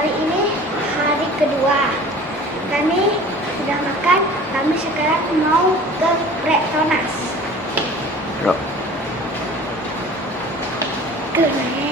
Hari ini hari kedua. Kami sudah makan, kami sekarang mau ke Rektonas. Bro. Keren.